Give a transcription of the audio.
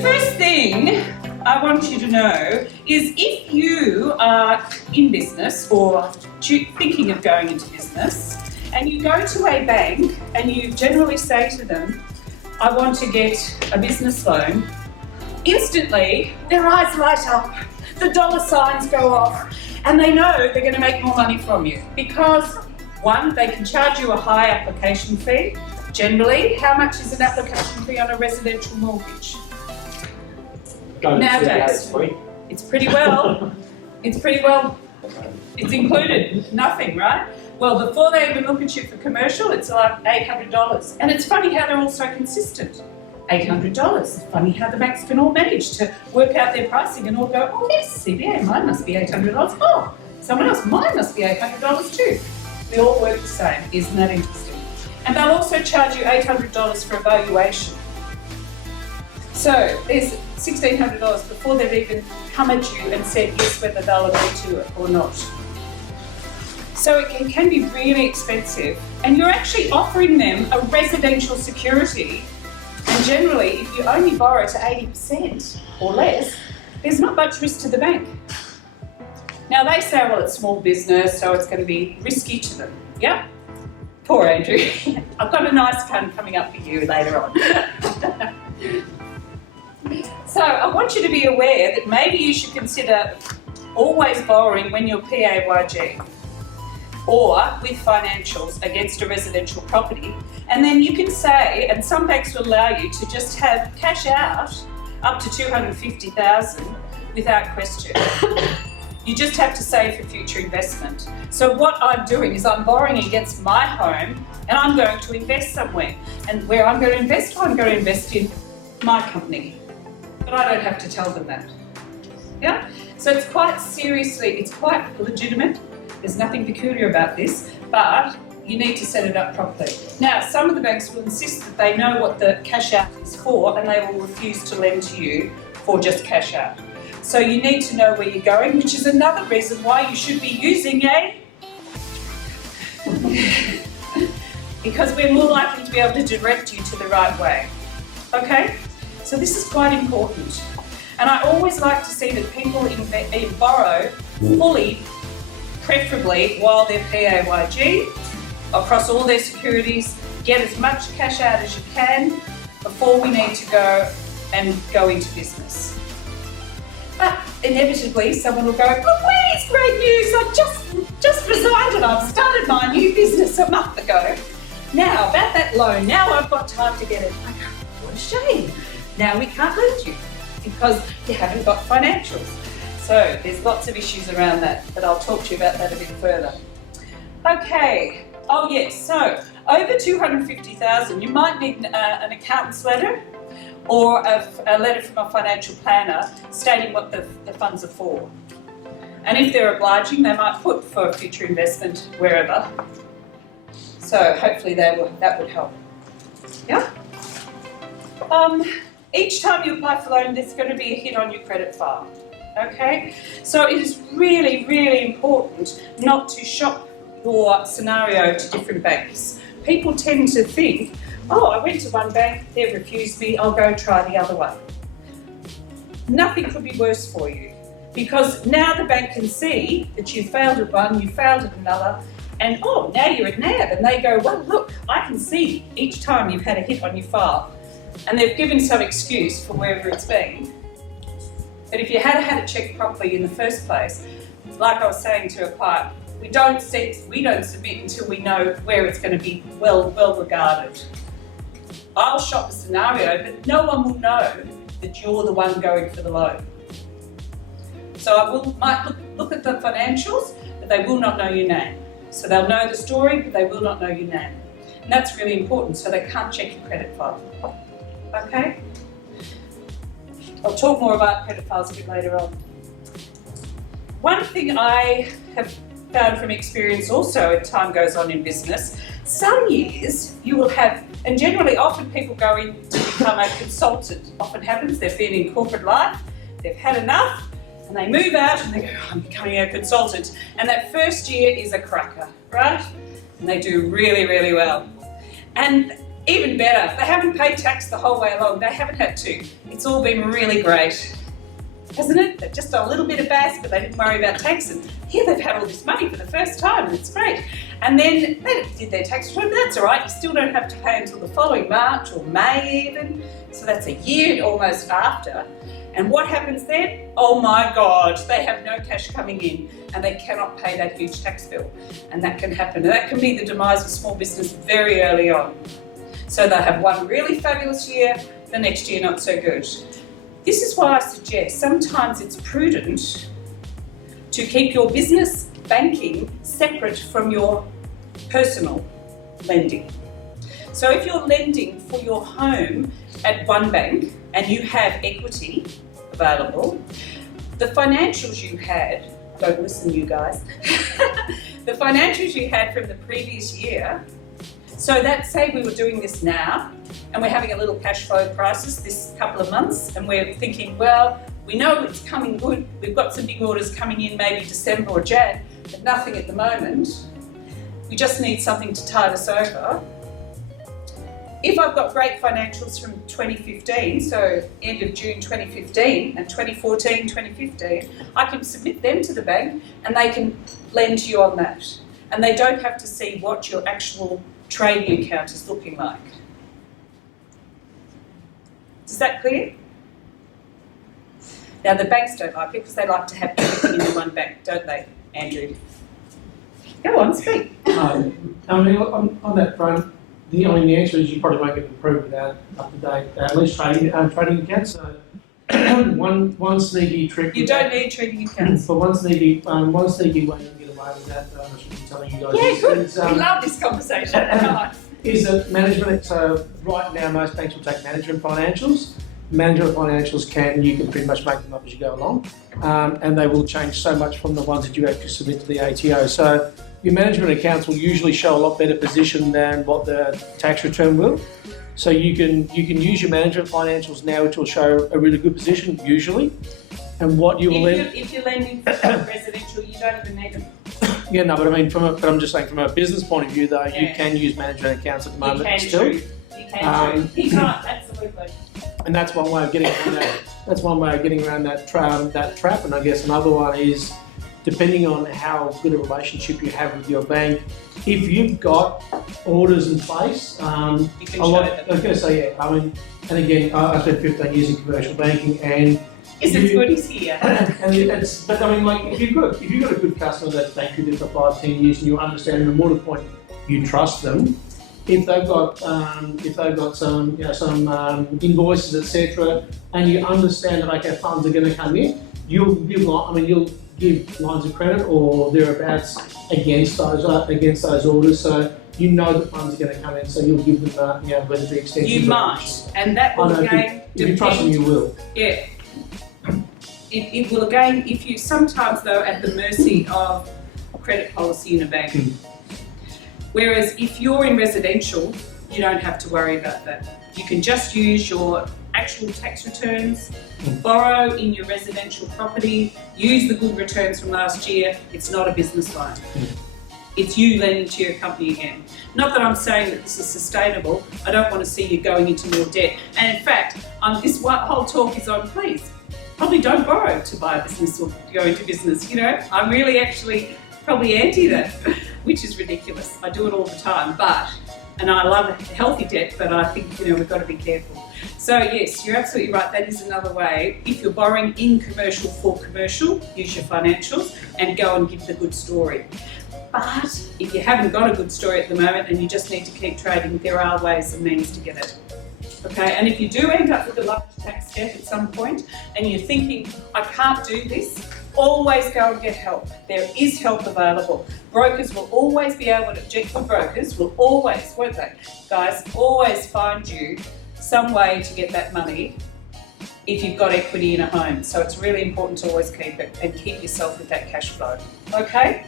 first thing I want you to know is if you are in business or thinking of going into business and you go to a bank and you generally say to them, I want to get a business loan, instantly their eyes light up, the dollar signs go off, and they know they're going to make more money from you because, one, they can charge you a high application fee. Generally, how much is an application fee on a residential mortgage? Nowadays, it's pretty well, it's included, nothing, right? Well, before they even look at you for commercial, it's like $800. And it's funny how they're all so consistent. $800. It's funny how the banks can all manage to work out their pricing and all go, oh yes, CBA, mine must be $800. Oh, someone else, mine must be $800 too. They all work the same. Isn't that interesting? And they'll also charge you $800 for a valuation. So there's $1,600 before they've even come at you and said yes, whether they'll agree to it or not. So it can be really expensive, and you're actually offering them a residential security. And generally, if you only borrow to 80% or less, there's not much risk to the bank. Now they say, well, it's small business, so it's going to be risky to them. Yeah? Poor Andrew. I've got a nice pun coming up for you later on. So I want you to be aware that maybe you should consider always borrowing when you're PAYG or with financials against a residential property. And then you can say, and some banks will allow you to just have cash out up to $250,000 without question. You just have to save for future investment. So what I'm doing is I'm borrowing against my home and I'm going to invest somewhere. And where I'm going to invest, I'm going to invest in my company. But I don't have to tell them that. Yeah? So it's quite legitimate. There's nothing peculiar about this, but you need to set it up properly. Now, some of the banks will insist that they know what the cash out is for and they will refuse to lend to you for just cash out. So you need to know where you're going, which is another reason why you should be using because we're more likely to be able to direct you to the right way. Okay? So this is quite important. And I always like to see that people borrow fully, preferably while they're PAYG, across all their securities, get as much cash out as you can before we need to go into business. But inevitably someone will go, look, Louise, great news, I've just resigned and I've started my new business a month ago. Now, about that loan, now I've got time to get it. I go, what a shame. Now we can't lend you because you haven't got financials. So there's lots of issues around that, but I'll talk to you about that a bit further. Okay, oh yes, so over $250,000, you might need an accountant's letter or a letter from a financial planner stating what the funds are for. And if they're obliging, they might put for future investment wherever. So hopefully that would help. Yeah? Each time you apply for loan, there's going to be a hit on your credit file. Okay? So it is really, really important not to shop your scenario to different banks. People tend to think, oh, I went to one bank, they refused me, I'll go try the other one. Nothing could be worse for you because now the bank can see that you failed at one, you failed at another, and oh, now you're at NAB, and they go, well, look, I can see each time you've had a hit on your file, and they've given some excuse for wherever it's been. But if you had it checked properly in the first place, like I was saying to a client, we don't submit until we know where it's going to be well regarded. I'll shop a scenario, but no one will know that you're the one going for the loan. So might look at the financials, but they will not know your name. So they'll know the story, but they will not know your name. And that's really important, so they can't check your credit file. Okay? I'll talk more about credit files a bit later on. One thing I have found from experience also as time goes on in business, some years you will have, and generally often people go in to become a consultant. Often happens, they've been in corporate life, they've had enough, and they move out and they go, I'm becoming a consultant. And that first year is a cracker, right? And they do really, really well. And Even better, they haven't paid tax the whole way along. They haven't had to. It's all been really great, hasn't it? They're just a little bit of bass, but they didn't worry about tax. And here they've had all this money for the first time, and it's great. And then they did their tax return, but that's all right. You still don't have to pay until the following March or May even. So that's a year almost after. And what happens then? Oh my God, they have no cash coming in and they cannot pay that huge tax bill. And that can happen. And that can be the demise of small business very early on. So they'll have one really fabulous year, the next year not so good. This is why I suggest sometimes it's prudent to keep your business banking separate from your personal lending. So if you're lending for your home at one bank and you have equity available, the financials you had, don't listen you guys, the financials you had from the previous year, so that say we were doing this now and we're having a little cash flow crisis this couple of months and we're thinking, well, we know it's coming good, we've got some big orders coming in maybe December or Jan, but nothing at the moment. We just need something to tide us over. If I've got great financials from 2015, so end of June 2015 and 2014, 2015, I can submit them to the bank and they can lend to you on that. And they don't have to see what your actual trading account is looking like. Is that clear? Now the banks don't like it because they like to have everything in one bank, don't they, Andrew? Go on, speak. I mean, on that front, the answer is you probably won't get approved without up-to-date, at least trading accounts. So one sneaky trick. You don't need trading accounts. But one sneaky way you can get away with that, I should be telling you guys. Yeah, good. We love this conversation. Is that management? So right now, most banks will take management financials. Management financials you can pretty much make them up as you go along, and they will change so much from the ones that you actually submit to the ATO. So your management accounts will usually show a lot better position than what the tax return will. So you can use your management financials now, which will show a really good position usually. And what you will if you're lending for residential, you don't even need them. Yeah, no, but I mean, I'm just saying from a business point of view, though, you can use management accounts at the moment still. You can. You can't, absolutely. And that's one way of getting around that. That's one way of getting around that trap. And I guess another one is, depending on how good a relationship you have with your bank, if you've got orders in place, I was going to say, yeah. I mean, and again, I spent 15 years in commercial banking, and it's good he's here. But I mean, like, if you've got a good customer that's banked with you for 5-10 years, and you understand, and more to the point, you trust them. If they've got some invoices, etc., and you understand that okay, funds are going to come in, you'll give lines of credit or thereabouts against those orders, so you know that funds are going to come in, so you'll give them whether the extension. You might, and that will again if you trust them, you will. Yeah. It will again, if you sometimes though at the mercy of credit policy in a bank. Whereas if you're in residential, you don't have to worry about that. You can just use your actual tax returns, borrow in your residential property, use the good returns from last year. It's not a business loan. It's you lending to your company again. Not that I'm saying that this is sustainable. I don't want to see you going into more debt. And in fact, this whole talk is on, please, probably don't borrow to buy a business or go into business. I'm really actually probably anti that, which is ridiculous. I do it all the time, and I love healthy debt, but I think, we've got to be careful. So yes, you're absolutely right. That is another way. If you're borrowing in commercial for commercial, use your financials and go and give the good story. But if you haven't got a good story at the moment and you just need to keep trading, there are ways and means to get it. Okay, and if you do end up with a large tax debt at some point and you're thinking, I can't do this, always go and get help. There is help available. Brokers will always be able to, good brokers will always, won't they, guys, always find you some way to get that money if you've got equity in a home. So it's really important to always keep it and keep yourself with that cash flow. Okay?